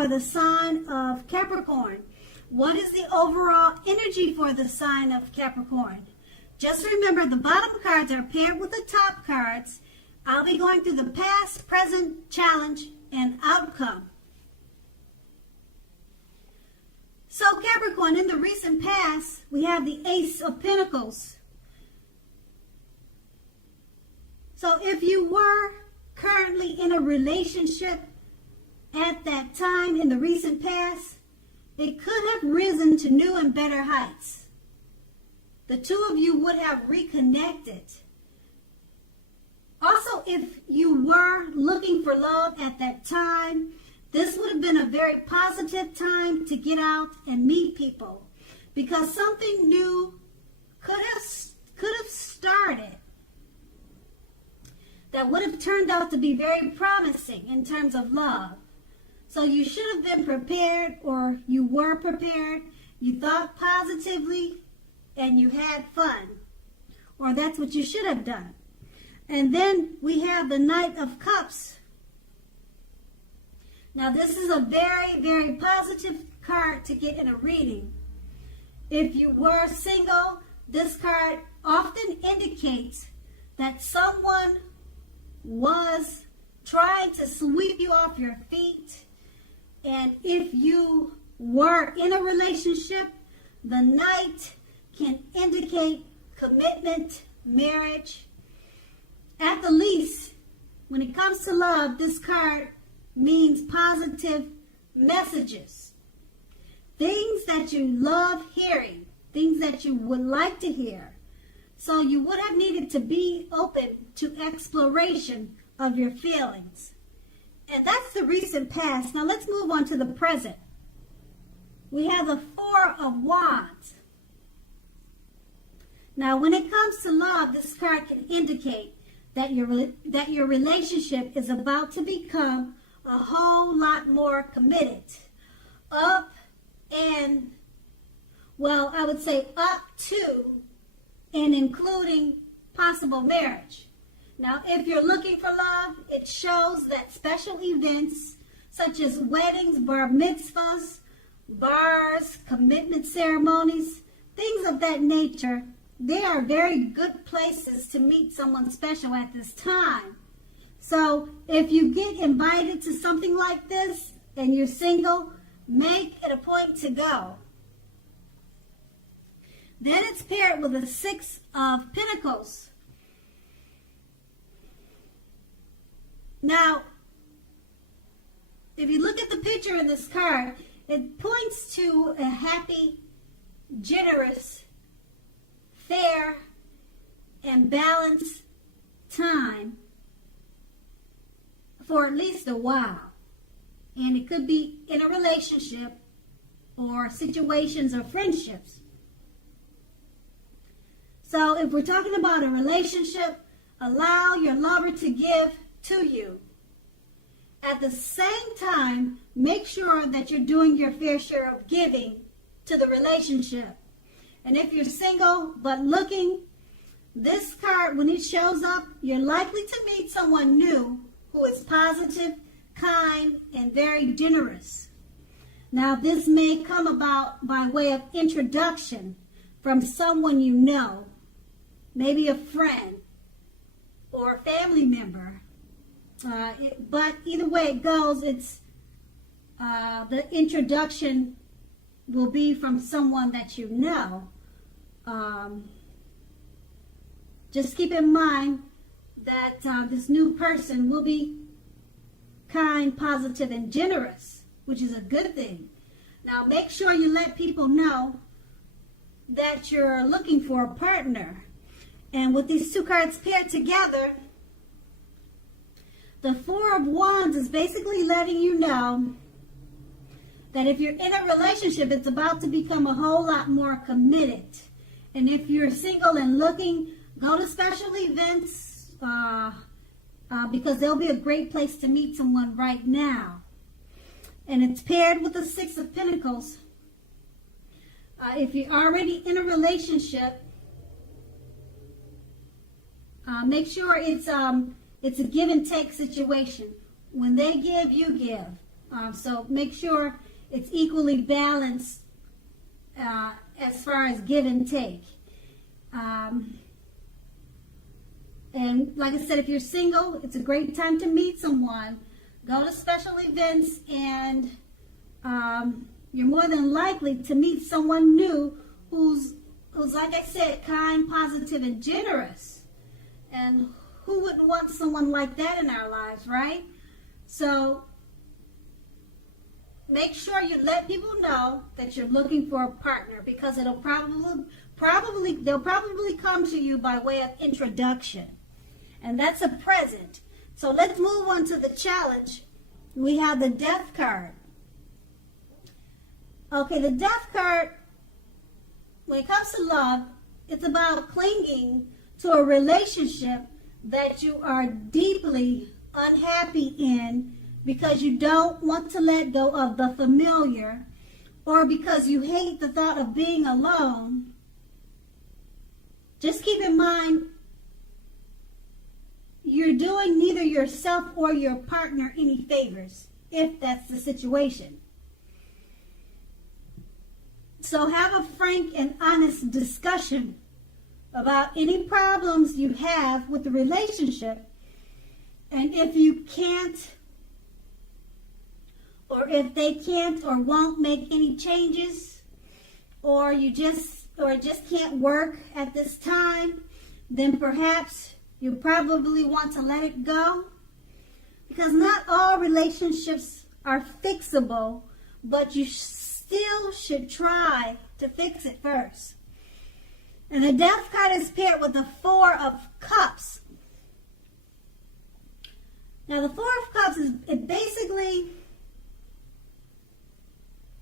For the sign of Capricorn, what is the overall energy for the sign of Capricorn? Just remember, the bottom cards are paired with the top cards. I'll be going through the past, present, challenge, and outcome. So Capricorn, in the recent past, we have the Ace of Pentacles. So if you were currently in a relationship at that time in the recent past, it could have risen to new and better heights. The two of you would have reconnected. Also, if you were looking for love at that time, this would have been a very positive time to get out and meet people, because something new could have started that would have turned out to be very promising in terms of love. So you should have been prepared, or you were prepared. You thought positively and you had fun, or that's what you should have done. And then we have the Knight of Cups. Now this is a very, very positive card to get in a reading. If you were single, this card often indicates that someone was trying to sweep you off your feet. And if you were in a relationship, the Knight can indicate commitment, marriage. At the least, when it comes to love, this card means positive messages. Things that you love hearing, things that you would like to hear. So you would have needed to be open to exploration of your feelings. And that's the recent past. Now let's move on to the present. We have the Four of Wands. Now when it comes to love, this card can indicate that your relationship is about to become a whole lot more committed. I would say up to and including possible marriage. Now, if you're looking for love, it shows that special events such as weddings, bar mitzvahs, bars, commitment ceremonies, things of that nature, they are very good places to meet someone special at this time. So if you get invited to something like this and you're single, make it a point to go. Then it's paired with the Six of Pentacles. Now, if you look at the picture in this card, it points to a happy, generous, fair, and balanced time for at least a while. And it could be in a relationship or situations or friendships. So if we're talking about a relationship, allow your lover to give to you. At the same time, make sure that you're doing your fair share of giving to the relationship. And if you're single but looking, this card, when it shows up, you're likely to meet someone new who is positive, kind, and very generous. Now, this may come about by way of introduction from someone you know, maybe a friend or a family member. But either way it goes, it's the introduction will be from someone that you know. Just keep in mind that this new person will be kind, positive, and generous, which is a good thing. Now make sure you let people know that you're looking for a partner. And with these two cards paired together, the Four of Wands is basically letting you know that if you're in a relationship, it's about to become a whole lot more committed. And if you're single and looking, go to special events because they'll be a great place to meet someone right now. And it's paired with the Six of Pentacles. If you're already in a relationship, make sure it's a give and take situation. When they give, you give. So make sure it's equally balanced as far as give and take. And like I said, if you're single, it's a great time to meet someone. Go to special events, and you're more than likely to meet someone new who's, like I said, kind, positive, and generous. And who wouldn't want someone like that in our lives, right? So make sure you let people know that you're looking for a partner, because they'll probably come to you by way of introduction. And that's a present. So let's move on to the challenge. We have the Death card. Okay, the Death card, when it comes to love, it's about clinging to a relationship that you are deeply unhappy in, because you don't want to let go of the familiar, or because you hate the thought of being alone. Just keep in mind, you're doing neither yourself or your partner any favors, if that's the situation. So have a frank and honest discussion about any problems you have with the relationship. And if you can't, or if they can't or won't make any changes, or it just can't work at this time, then perhaps you probably want to let it go. Because not all relationships are fixable, but you still should try to fix it first. And the Death card is paired with the Four of Cups. Now the Four of Cups is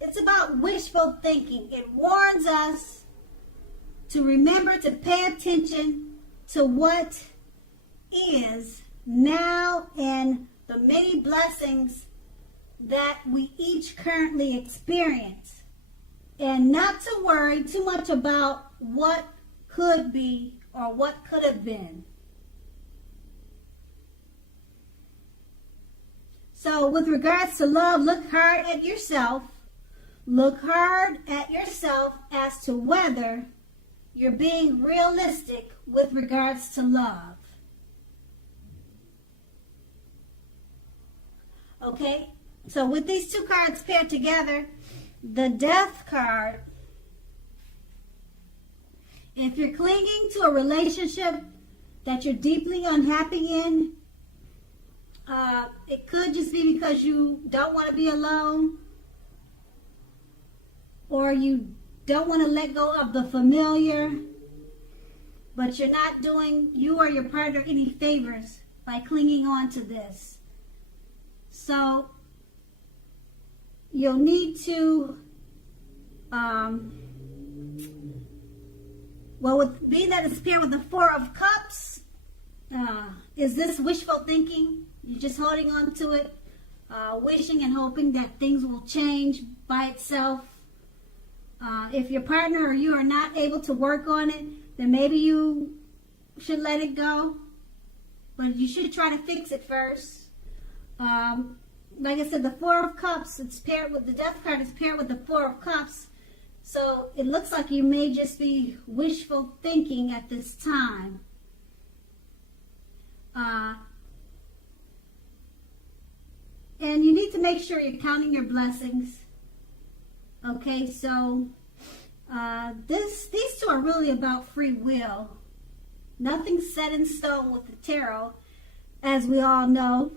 it's about wishful thinking. It warns us to remember to pay attention to what is now and the many blessings that we each currently experience, and not to worry too much about what could be or what could have been. So with regards to love, look hard at yourself. Look hard at yourself as to whether you're being realistic with regards to love. Okay, so with these two cards paired together, the Death card, if you're clinging to a relationship that you're deeply unhappy in, it could just be because you don't want to be alone, or you don't want to let go of the familiar, but you're not doing you or your partner any favors by clinging on to this. So you'll need to, with being that it's paired with the Four of Cups, is this wishful thinking? You're just holding on to it, wishing and hoping that things will change by itself. If your partner or you are not able to work on it, then maybe you should let it go. But you should try to fix it first. Like I said, the Four of Cups, it's paired with the Death card, is paired with the Four of Cups. So it looks like you may just be wishful thinking at this time. And you need to make sure you're counting your blessings. Okay, so these two are really about free will. Nothing's set in stone with the tarot, as we all know.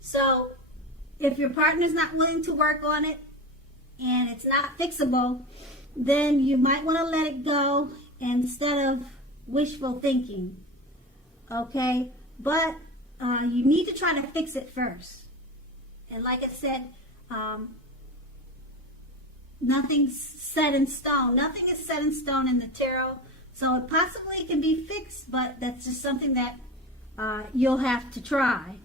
So if your partner's not willing to work on it and it's not fixable, then you might want to let it go instead of wishful thinking. Okay, but you need to try to fix it first. And like I said, nothing's set in stone. Nothing is set in stone in the tarot. So it possibly can be fixed, but that's just something that you'll have to try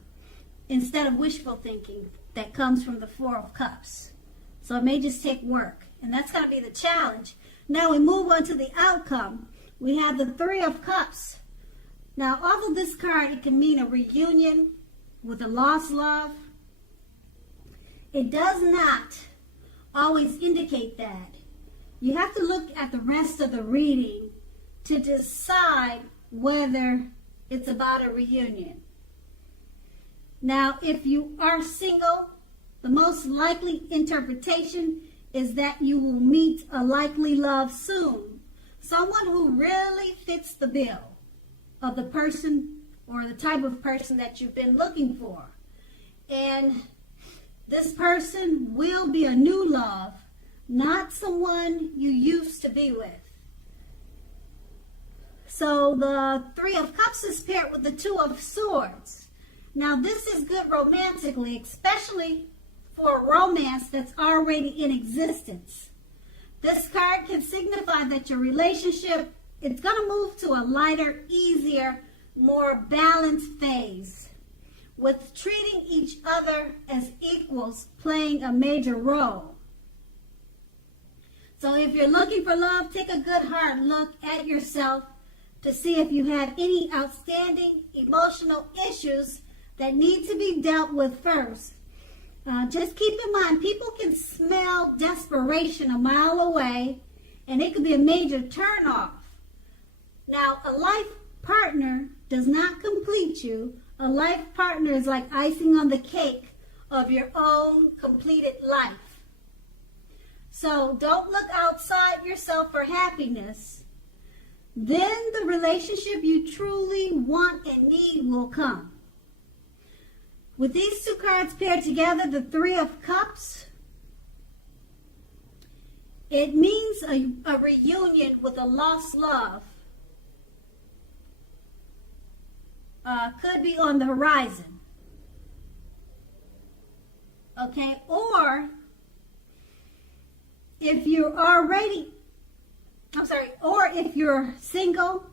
instead of wishful thinking that comes from the Four of Cups. So it may just take work, and that's going to be the challenge. Now we move on to the outcome. We have the Three of Cups. Now off of this card, it can mean a reunion with a lost love, it does not always indicate that. You have to look at the rest of the reading to decide whether it's about a reunion. Now, if you are single, the most likely interpretation is that you will meet a likely love soon. Someone who really fits the bill of the person or the type of person that you've been looking for. And this person will be a new love, not someone you used to be with. So the Three of Cups is paired with the Two of Swords. Now this is good romantically, especially for a romance that's already in existence. This card can signify that your relationship is going to move to a lighter, easier, more balanced phase, with treating each other as equals playing a major role. So if you're looking for love, take a good hard look at yourself to see if you have any outstanding emotional issues that need to be dealt with first. Just keep in mind, people can smell desperation a mile away, and it could be a major turnoff. Now, a life partner does not complete you. A life partner is like icing on the cake of your own completed life. So don't look outside yourself for happiness. Then the relationship you truly want and need will come. With these two cards paired together, the Three of Cups, it means a reunion with a lost love. Could be on the horizon. Okay, or if you're if you're single,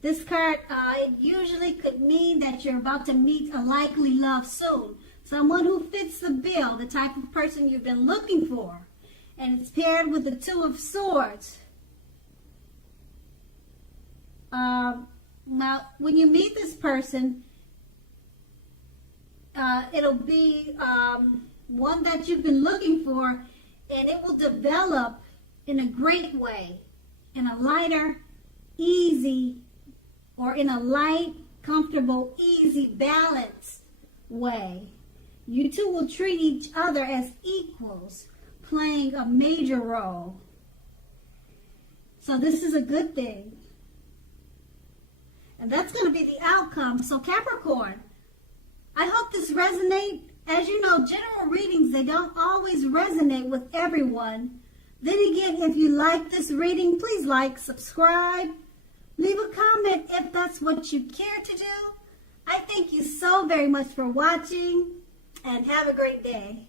this card, it usually could mean that you're about to meet a likely love soon. Someone who fits the bill, the type of person you've been looking for. And it's paired with the Two of Swords. Now, when you meet this person, it'll be one that you've been looking for, and it will develop in a great way, in a lighter, easy, or in a light, comfortable, easy, balanced way. You two will treat each other as equals, playing a major role. So this is a good thing. And that's going to be the outcome. So Capricorn, I hope this resonates. As you know, general readings, they don't always resonate with everyone. Then again, if you like this reading, please like, subscribe, leave a comment if that's what you care to do. I thank you so very much for watching, and have a great day.